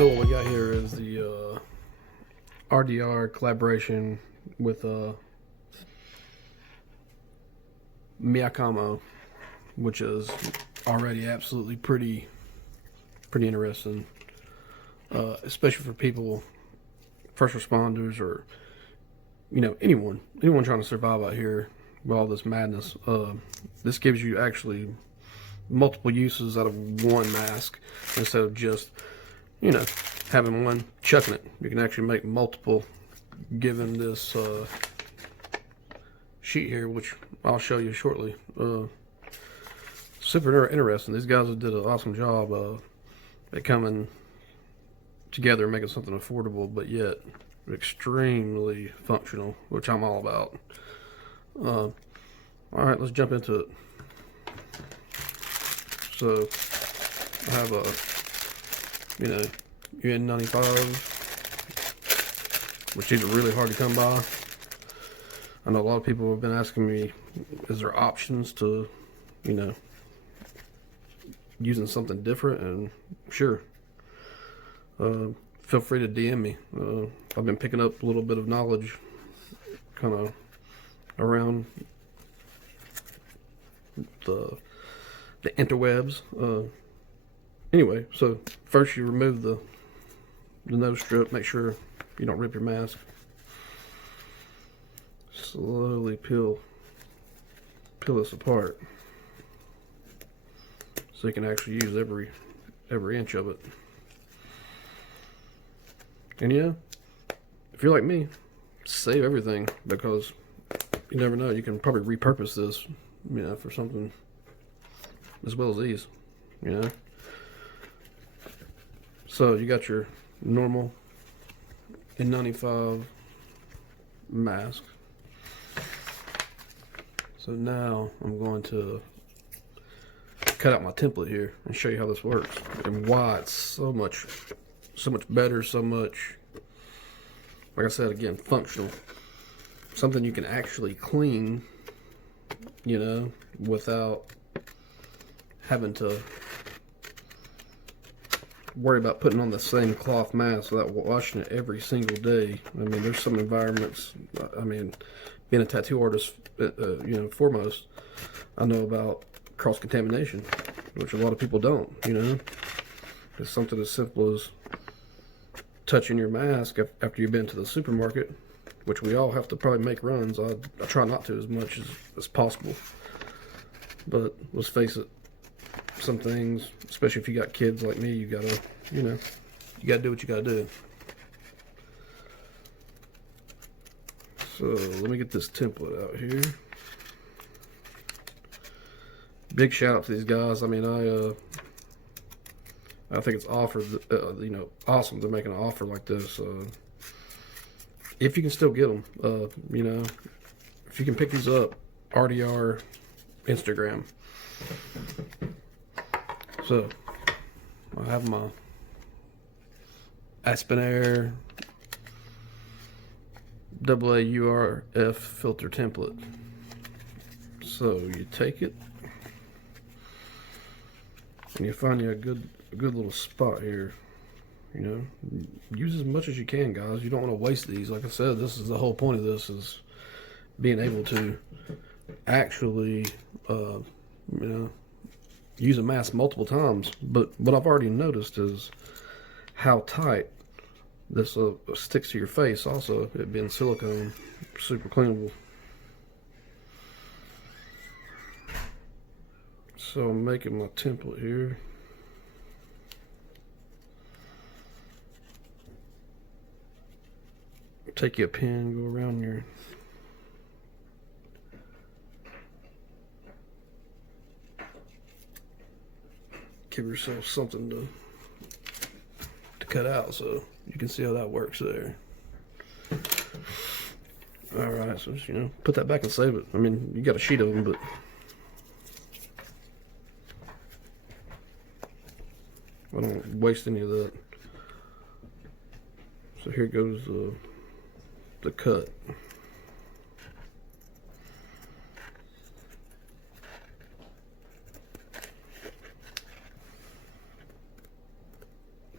So what we got here is the RDR collaboration with MIAKOMO, which is already absolutely pretty interesting, especially for people, first responders, or anyone trying to survive out here with all this madness. This gives you actually multiple uses out of one mask instead of just having one, chucking it. You can actually make multiple given this sheet here, which I'll show you shortly. Super interesting. These guys did an awesome job at coming together and making something affordable, but yet extremely functional, which I'm all about. All right, let's jump into it. So I have a N95, which these are really hard to come by. I know a lot of people have been asking me, is there options to, using something different? And sure, feel free to DM me. I've been picking up a little bit of knowledge kind of around the interwebs. Anyway, so first you remove the nose strip. Make sure you don't rip your mask. Slowly peel this apart so you can actually use every inch of it. And if you're like me, save everything, because you never know, you can probably repurpose this for something as well as these. So you got your normal N95 mask. So now I'm going to cut out my template here and show you how this works and why it's so much better, so much, like I said again, functional. Something you can actually clean, without having to worry about putting on the same cloth mask without washing it every single day. I mean, there's some environments, being a tattoo artist, foremost, I know about cross-contamination, which a lot of people don't. It's something as simple as touching your mask after you've been to the supermarket, which we all have to probably make runs. I try not to as much as possible, but let's face it, some things, especially if you got kids like me, you gotta do what you gotta do. So let me get this template out here. Big shout out to these guys. I mean, I think it's awesome they're making an offer like this. If you can still get them, if you can pick these up, RDR Instagram. So I have my Aspen Air AAURF filter template. So you take it and you find you a good little spot here. Use as much as you can, guys. You don't want to waste these. Like I said, this is the whole point of this, is being able to actually use a mask multiple times. But what I've already noticed is how tight this sticks to your face. Also, it being silicone, super cleanable. So I'm making my template here. Take your pen, go around your give yourself something to cut out, so you can see how that works there. All right, so just, put that back and save it. I mean, you got a sheet of them, but I don't waste any of that. So here goes the cut.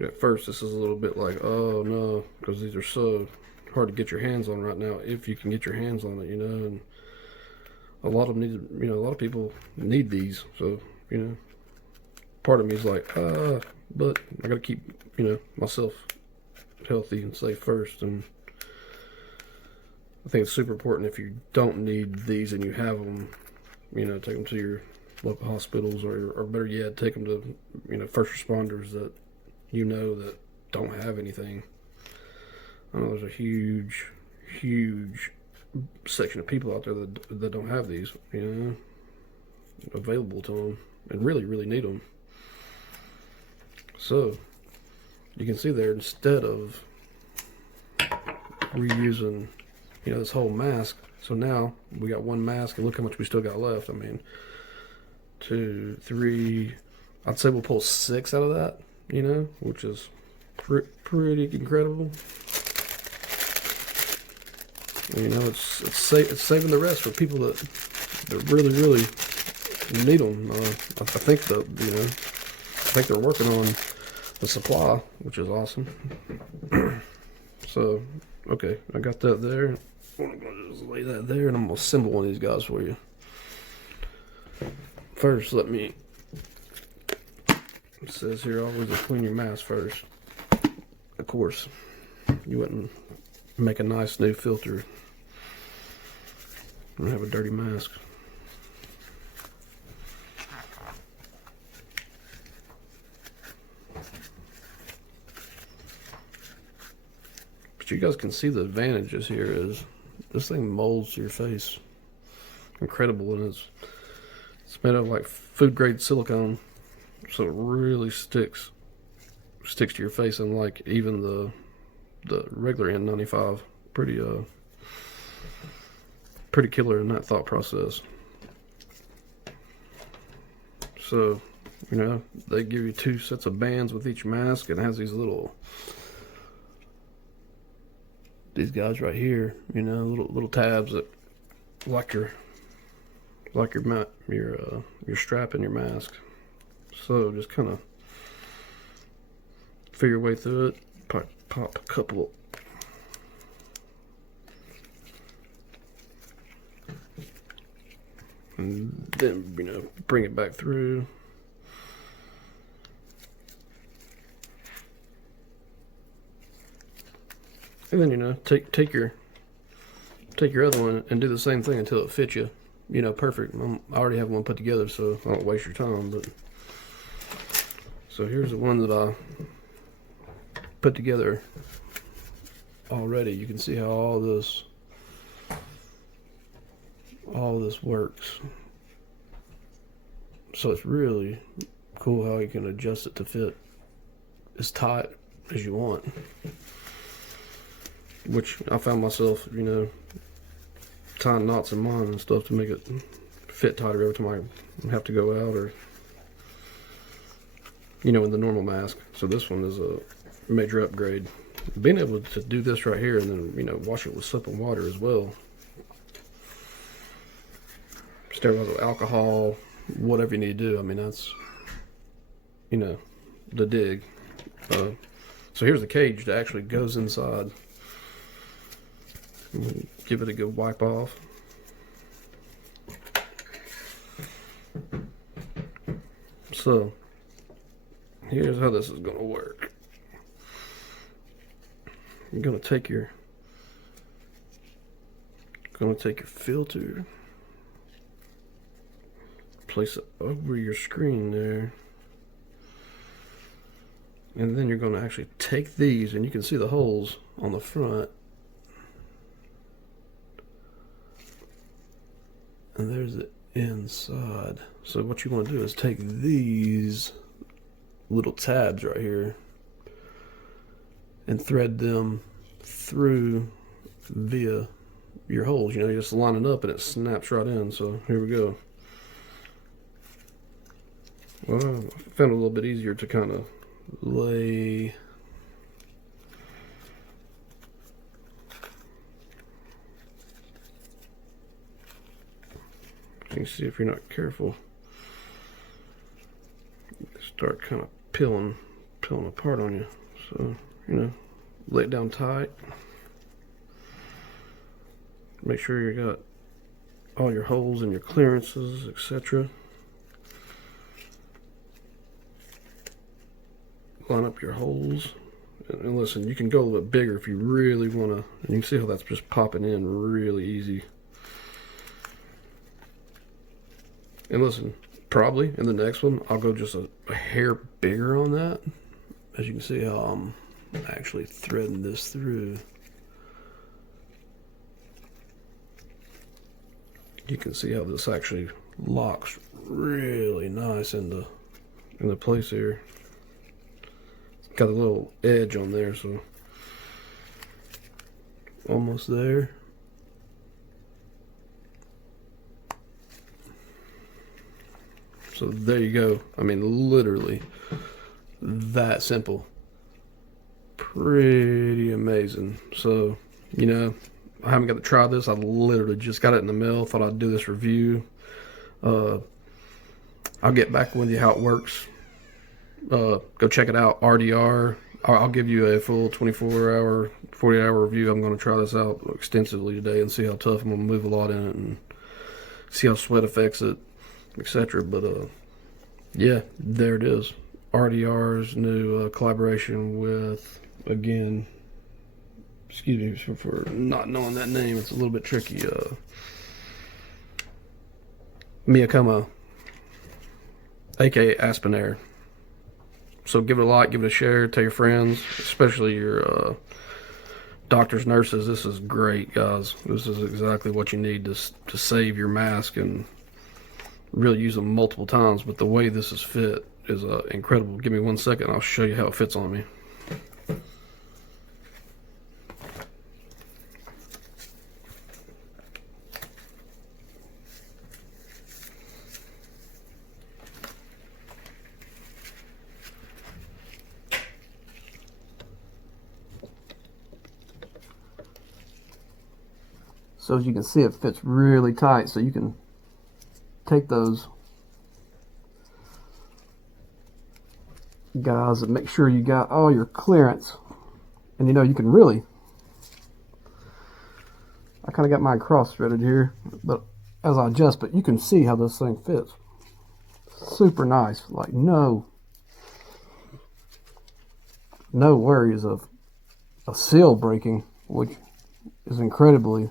At first, this is a little bit like, oh no, because these are so hard to get your hands on right now, if you can get your hands on it, you know. And a lot of them need, you know, a lot of people need these. So, you know, part of me is like, but I got to keep, you know, myself healthy and safe first. And I think it's super important, if you don't need these and you have them, you know, take them to your local hospitals, or better yet, take them to, you know, first responders that you know that don't have anything. I know there's a huge section of people out there that don't have these, you know, available to them, and really need them. So you can see there, instead of reusing, you know, this whole mask, so now we got one mask, and look how much we still got left. I mean, 2, 3, I'd say we'll pull 6 out of that, you know, which is pretty incredible. You know, it's saving the rest for people that really need them. I think they're working on the supply, which is awesome. So, okay, I got that there. I'm gonna just lay that there, and I'm gonna assemble one of these guys for you. First, it says here, always clean your mask first. Of course, you wouldn't make a nice new filter and have a dirty mask. But you guys can see the advantages here is this thing molds to your face. Incredible, and it's made of like food grade silicone, so it really sticks to your face, and like even the regular N95, pretty killer in that thought process. So, you know, they give you 2 sets of bands with each mask, and it has these guys right here, you know, little tabs that like your strap in your mask. So just kind of figure your way through it, pop a couple. And then, you know, bring it back through. And then, you know, take your other one and do the same thing until it fits you. You know, perfect. I already have one put together, so I don't waste your time. But so here's the one that I put together already. You can see how all this works. So it's really cool how you can adjust it to fit as tight as you want. Which I found myself, you know, tying knots in mine and stuff to make it fit tighter every time I have to go out, or, you know, in the normal mask. So this one is a major upgrade. Being able to do this right here, and then, you know, wash it with soap and water as well. Sterilize with alcohol, whatever you need to do. I mean, that's, you know, the dig. So here's the cage that actually goes inside. Give it a good wipe off. So here's how this is going to work. You're going to take your filter, place it over your screen there, and then you're going to actually take these, and you can see the holes on the front. And there's the inside. So what you want to do is take these little tabs right here and thread them through via your holes. You know, you just line it up and it snaps right in. So here we go. Well, I found it a little bit easier to kind of lay you can see if you're not careful, start kind of peeling falling apart on you. So, you know, lay it down tight. Make sure you got all your holes and your clearances, etc. Line up your holes. And listen, you can go a little bit bigger if you really want to. And you can see how that's just popping in really easy. And listen, probably in the next one, I'll go just a hair bigger on that. As you can see how I'm actually threading this through. You can see how this actually locks really nice into place here. Got a little edge on there, so almost there. So there you go. I mean, literally that simple. Pretty amazing. So, you know, I haven't got to try this. I literally just got it in the mail. Thought I'd do this review. I'll get back with you how it works. Go check it out, RDR. I'll give you a full 24-hour, 40-hour review. I'm going to try this out extensively today and see how tough I'm going to move a lot in it and see how sweat affects it, etc. But yeah, there it is. RDR's new collaboration with, again, excuse me for not knowing that name. It's a little bit tricky. GEAR-MIAKOMO, aka Aspen Air. So give it a like, give it a share, tell your friends, especially your doctors, nurses. This is great, guys. This is exactly what you need to save your mask and really use them multiple times. But the way this is fit is incredible. Give me 1 second, I'll show you how it fits on me. So as you can see, it fits really tight, so you can take those guys and make sure you got all your clearance. And you know, you can really, I kind of got mine cross threaded here, but as I adjust, but you can see how this thing fits. Super nice, like no worries of a seal breaking, which is incredibly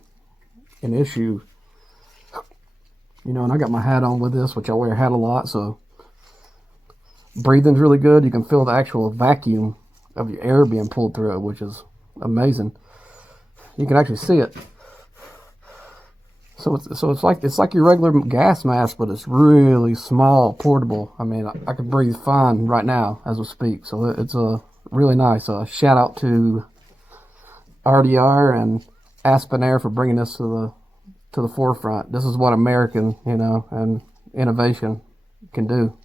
an issue, you know. And I got my hat on with this, which I wear a hat a lot, so breathing's really good. You can feel the actual vacuum of your air being pulled through it, which is amazing. You can actually see it. So it's like your regular gas mask, but it's really small, portable. I mean, I can breathe fine right now as we speak. So it's really nice. Shout out to RDR and Aspen Air for bringing this to the forefront. This is what American, you know, and innovation can do.